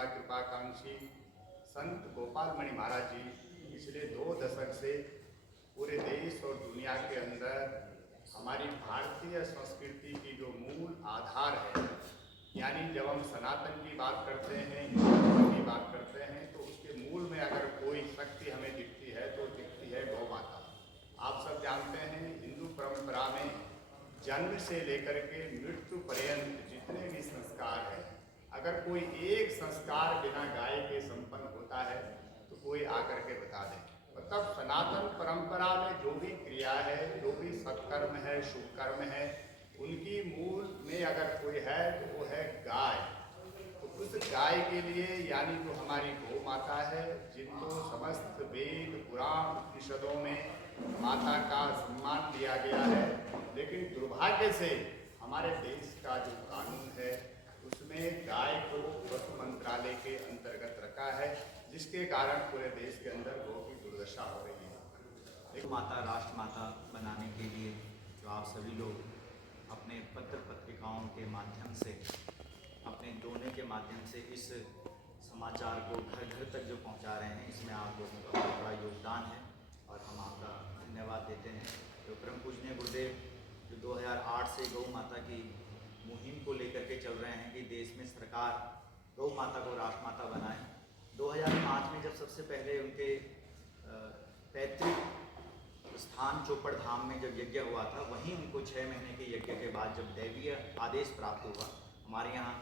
ज्यादा कृपाकांक्षी संत गोपाल मणि महाराज जी पिछले 2 दशक से पूरे देश और दुनिया के अंदर हमारी भारतीय संस्कृति की जो मूल आधार है, यानी जब हम सनातन की बात करते हैं, हिंदू धर्म की बात करते हैं, तो उसके मूल में अगर कोई शक्ति हमें दिखती है तो दिखती है गौ माता। आप सब जानते हैं हिंदू परंपरा में जन्म से लेकर के मृत्यु पर्यंत जितने भी संस्कार हैं, अगर कोई एक संस्कार बिना गाय के संपन्न होता है तो कोई आकर के बता दे। मतलब सनातन परंपरा में जो भी क्रिया है, जो भी सत्कर्म है, शुभ कर्म है, उनकी मूल में अगर कोई है तो वो है गाय। तो उस गाय के लिए यानी जो हमारी गौ माता है, जिनको समस्त वेद पुराण उपनिषदों में माता का सम्मान दिया गया है, लेकिन दुर्भाग्य से हमारे देश का जो कानून है उसमें गाय को वस्तु मंत्रालय के अंतर्गत रखा है, जिसके कारण पूरे देश के अंदर गौ की दुर्दशा हो रही है। एक माता राष्ट्र माता बनाने के लिए जो आप सभी लोग अपने पत्र पत्रिकाओं के माध्यम से, अपने दोने के माध्यम से इस समाचार को घर घर तक जो पहुंचा रहे हैं, इसमें आप लोगों का बहुत बड़ा योगदान है और हम आपका धन्यवाद देते हैं। तो परम पूजनीय गुरुदेव जो 2008 से गौ माता की मुहिम को लेकर के चल रहे हैं कि देश में सरकार गौ माता को राष्ट्र माता बनाए। 2005 में जब सबसे पहले उनके पैतृक स्थान चोपड़ धाम में जब यज्ञ हुआ था, वहीं उनको 6 महीने के यज्ञ के बाद जब दैवीय आदेश प्राप्त हुआ, हमारे यहाँ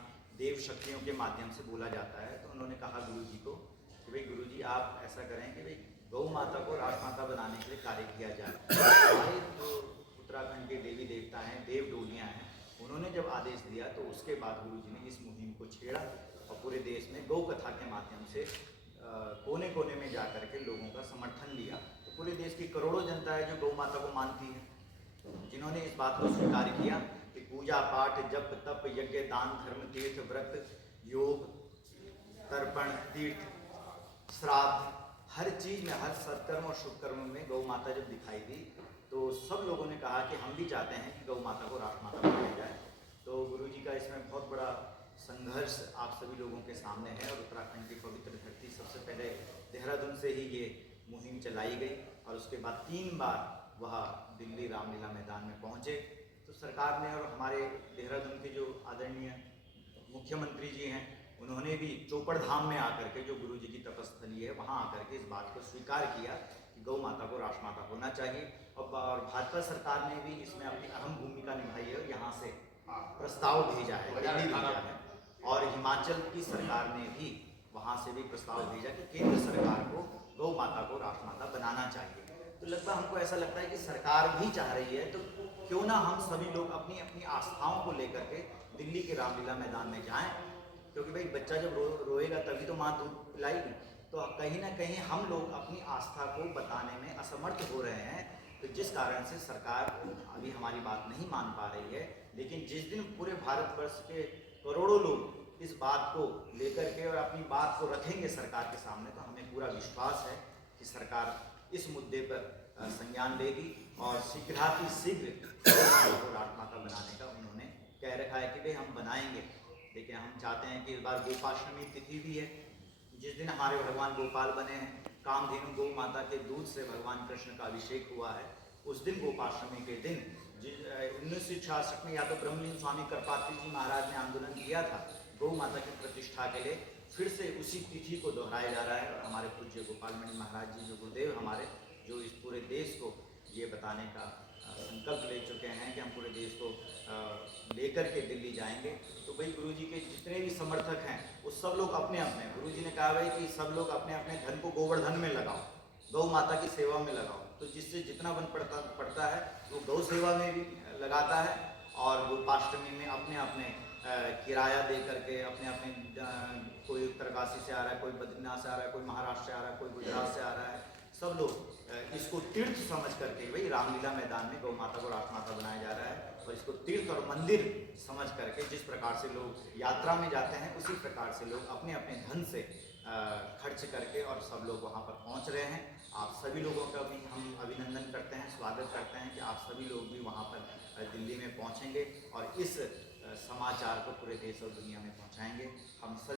देव शक्तियों के माध्यम से बोला जाता है, तो उन्होंने कहा गुरु जी को कि भाई गुरु जी आप ऐसा करें कि भाई गौ माता को राष्ट्र माता बनाने के लिए कार्य किया जाए। हमारे जो उत्तराखंड के देवी देवता हैं, देव डोलियाँ हैं, उन्होंने जब आदेश दिया तो उसके बाद गुरु जी ने इस मुहिम को छेड़ा और पूरे देश में गौ कथा के माध्यम से कोने कोने में जाकर के लोगों का समर्थन लिया। तो पूरे देश की करोड़ों जनता है जो गौ माता को मानती है, जिन्होंने इस बात को स्वीकार किया कि पूजा पाठ जप तप यज्ञ दान धर्म तीर्थ व्रत योग तर्पण तीर्थ श्राद्ध हर चीज में, हर सत्कर्म और शुभ कर्म में गौ माता जब दिखाई दी तो सब लोगों ने कहा कि हम भी चाहते हैं कि गौ माता को राष्ट्र माता बनाया जाए। तो गुरु जी का इसमें बहुत बड़ा संघर्ष आप सभी लोगों के सामने है और उत्तराखंड की पवित्र धरती सबसे पहले देहरादून से ही ये मुहिम चलाई गई और उसके बाद 3 बार वह दिल्ली रामलीला मैदान में पहुंचे। तो सरकार ने और हमारे देहरादून के जो आदरणीय मुख्यमंत्री जी हैं, उन्होंने भी चोपड़ धाम में आकर के जो गुरु जी की तपस्थली है वहाँ आकर के इस बात को स्वीकार किया कि गौ माता को राष्ट्र माता होना चाहिए। और भाजपा सरकार ने भी इसमें अपनी अहम भूमिका निभाई है और यहाँ से प्रस्ताव भेजा है, दिल्ली भेजा है, और हिमाचल की सरकार ने भी वहाँ से भी प्रस्ताव भेजा कि केंद्र सरकार को गौ माता को राष्ट्र माता बनाना चाहिए। तो लगता हमको ऐसा लगता है कि सरकार भी चाह रही है, तो क्यों ना हम सभी लोग अपनी अपनी आस्थाओं को लेकर के दिल्ली के रामलीला मैदान में जाएं, क्योंकि भाई बच्चा जब रोएगा तभी तो माँ दूध पिलाएगी। तो कहीं ना कहीं हम लोग अपनी आस्था को बताने में असमर्थ हो रहे हैं, तो जिस कारण से सरकार अभी हमारी बात नहीं मान पा रही है। लेकिन जिस दिन पूरे भारतवर्ष के करोड़ों लोग इस बात को लेकर के और अपनी बात को रखेंगे सरकार के सामने, तो हमें पूरा विश्वास है कि सरकार इस मुद्दे पर संज्ञान लेगी और शीघ्र राष्ट्र माता बनाने का उन्होंने कह रखा है कि भाई हम बनाएंगे। लेकिन हम चाहते हैं कि इस बार गोपाष्टमी तिथि भी है, जिस दिन हमारे भगवान गोपाल बने हैं, कामधेनु गौ माता के दूध से भगवान कृष्ण का अभिषेक हुआ है। उस दिन गोपाष्टमी के दिन 1966 में या तो ब्रह्मलीन स्वामी कृपात्री जी महाराज ने आंदोलन किया था गौ माता की प्रतिष्ठा के लिए, फिर से उसी तिथि को दोहराया जा रहा है। और हमारे पूज्य गोपाल मणि महाराज जी जो गुरुदेव हमारे, जो इस पूरे देश को ये बताने का संकल्प ले चुके हैं कि हम पूरे देश को लेकर के दिल्ली जाएंगे। तो भाई गुरु जी के जितने भी समर्थक हैं वो सब लोग अपने अपने, गुरु जी ने कहा भाई कि सब लोग अपने अपने धन को गोवर्धन में लगाओ, गौ माता की सेवा में लगाओ। तो जिससे जितना वन पड़ता है वो गौ सेवा में भी लगाता है और गोपाष्टमी में अपने अपने किराया दे करके अपने अपने कोई उत्तरकाशी से आ रहा है, कोई बद्रीनाथ से आ रहा है, कोई महाराष्ट्र से आ रहा है, कोई गुजरात से आ रहा है, सब लोग इसको तीर्थ समझ करके भाई रामलीला मैदान में गौ माता को राष्ट्र माता बनाया जा रहा है और इसको तीर्थ और मंदिर समझ करके जिस प्रकार से लोग यात्रा में जाते हैं उसी प्रकार से लोग अपने अपने धन से खर्च करके और सब लोग वहाँ पर पहुँच रहे हैं। आप सभी लोगों का भी हम अभिनंदन करते हैं, स्वागत करते हैं कि आप सभी लोग भी वहाँ पर दिल्ली में पहुँचेंगे और इस समाचार को पूरे देश और दुनिया में पहुँचाएंगे। हम सभी